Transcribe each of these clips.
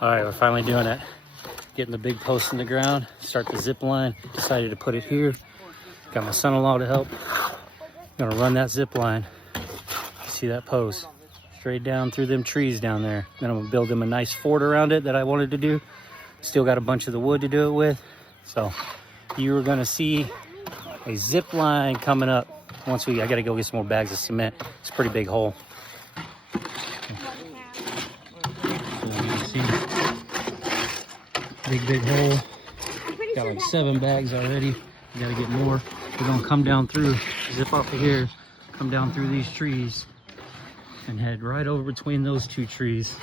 All right, we're finally doing it. Getting the big post in the ground, start the zip line. Decided to put it here. Got my son-in-law to help. Gonna run that zip line. See that post? Straight down through them trees down there. Then I'm gonna build them a nice fort around it that I wanted to do. Still got a bunch of the wood to do it with. So you are gonna see a zip line coming up. Once I gotta go get some more bags of cement. It's a pretty big hole. Big hole. Got like 7 bags already. We gotta get more. We're gonna come down through, zip off of here, come down through these trees and head right over between those 2 trees.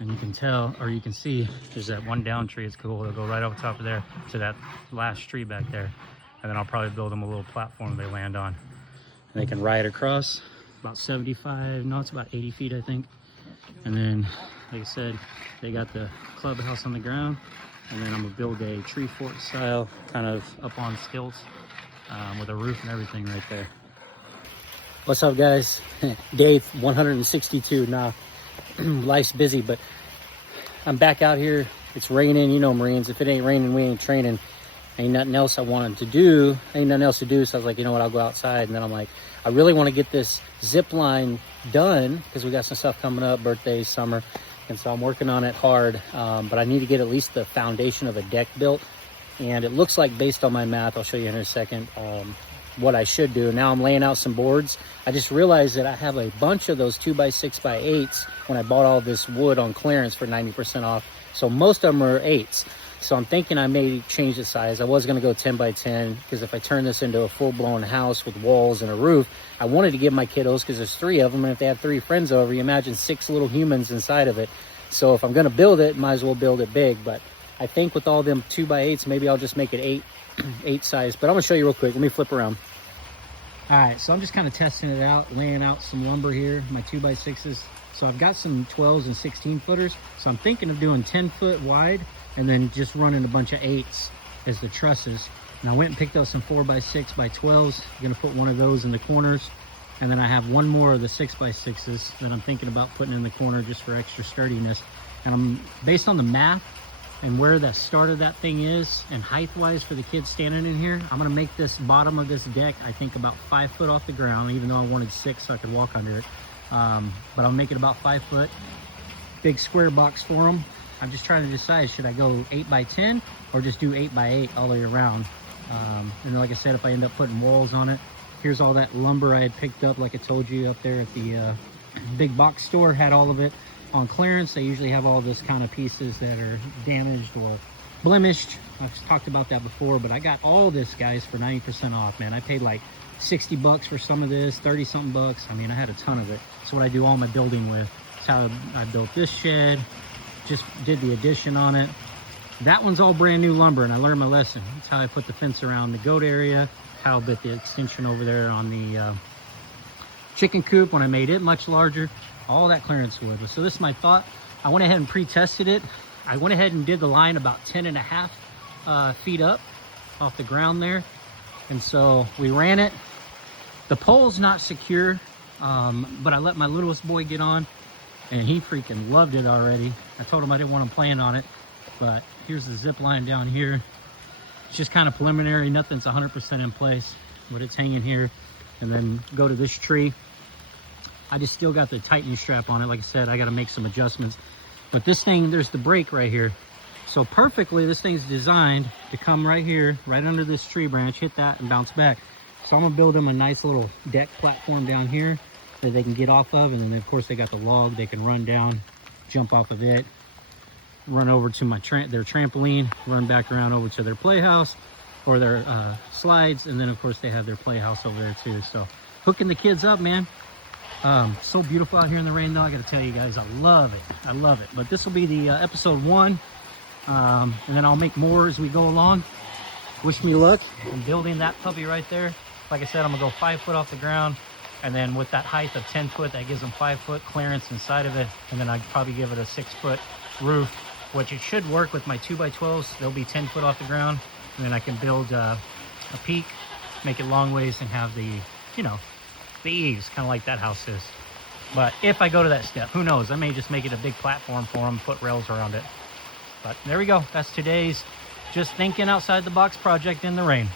And you can tell, or you can see, there's that one down tree. It's cool. It'll go right over top of there to that last tree back there. And then I'll probably build them a little platform they land on. And they can ride across about 75, no, it's about 80 feet, I think. And then, like I said, they got the clubhouse on the ground. And then I'm gonna build a tree fort style, kind of up on stilts, with a roof and everything right there. What's up, guys? Day 162. Now, life's busy, but I'm back out here. It's raining, you know, Marines. If it ain't raining, we ain't training. Ain't nothing else I wanted to do. Ain't nothing else to do. So I was like, you know what, I'll go outside. And then I'm like, I really want to get this zip line done because we got some stuff coming up, birthdays, summer. And so I'm working on it hard. But I need to get at least the foundation of a deck built. And it looks like, based on my math, I'll show you in a second, what I should do. Now I'm laying out some boards. I just realized that I have a bunch of those 2x6x8s when I bought all this wood on clearance for 90% off. So most of them are 8s. So I'm thinking I may change the size. I was gonna go 10x10 because if I turn this into a full-blown house with walls and a roof, I wanted to give my kiddos, because there's 3 of them, and if they have 3 friends over, you imagine 6 little humans inside of it. So if I'm gonna build it, might as well build it big. But I think with all them 2x8s, maybe I'll just make it 8 size. But I'm gonna show you real quick. Let me flip around. All right, so I'm just kind of testing it out, laying out some lumber here, my 2x6s. So I've got some 12s and 16 footers. So I'm thinking of doing 10 foot wide and then just running a bunch of 8s as the trusses. And I went and picked up some 4x6x12s. I'm gonna put one of those in the corners. And then I have one more of the 6x6s that I'm thinking about putting in the corner just for extra sturdiness. And I'm, based on the math and where the start of that thing is and height wise for the kids standing in here, I'm gonna make this bottom of this deck, I think, about 5 foot off the ground, even though I wanted 6 so I could walk under it. But I'll make it about 5 foot. Big square box for them. I'm just trying to decide, should I go 8x10 or just do 8x8 all the way around? And then, like I said, if I end up putting walls on it, here's all that lumber I had picked up, like I told you, up there at the big box store. Had all of it on clearance. They usually have all this kind of pieces that are damaged or blemished. I've talked about that before, but I got all this, guys, for 90% off, man. I paid like 60 bucks for some of this, 30 something bucks. I mean, I had a ton of it. That's what I do all my building with. That's how I built this shed. Just did the addition on it. That one's all brand new lumber, and I learned my lesson. That's how I put the fence around the goat area, how I built the extension over there on the chicken coop when I made it much larger. All that clearance wood. So this is my thought. I went ahead and pre-tested it. I went ahead and did the line about 10.5 feet up off the ground there. And so we ran it. The pole's not secure, but I let my littlest boy get on, and he freaking loved it already. I told him I didn't want him playing on it, but here's the zip line down here. It's just kind of preliminary. Nothing's 100% in place, but it's hanging here. And then go to this tree. I just still got the tightening strap on it. Like I said, I got to make some adjustments. But this thing, there's the brake right here. So perfectly, this thing's designed to come right here, right under this tree branch, hit that and bounce back. So I'm gonna build them a nice little deck platform down here that they can get off of. And then of course they got the log, they can run down, jump off of it, run over to my their trampoline, run back around over to their playhouse or their slides. And then of course they have their playhouse over there too. So hooking the kids up, man. So beautiful out here in the rain though. I gotta tell you guys, I love it. I love it. But this will be the episode 1. And then I'll make more as we go along. Wish me luck in building that puppy right there. Like I said, I'm gonna go 5 foot off the ground, and then with that height of 10 foot, that gives them 5 foot clearance inside of it. And then I'd probably give it a 6 foot roof, which it should work with my 2x12s. They'll be 10 foot off the ground, and then I can build a peak, make it long ways, and have the, you know, the eaves, kind of like that house is. But if I go to that step, who knows? I may just make it a big platform for them, put rails around it. But there we go. That's today's just thinking outside the box project in the rain.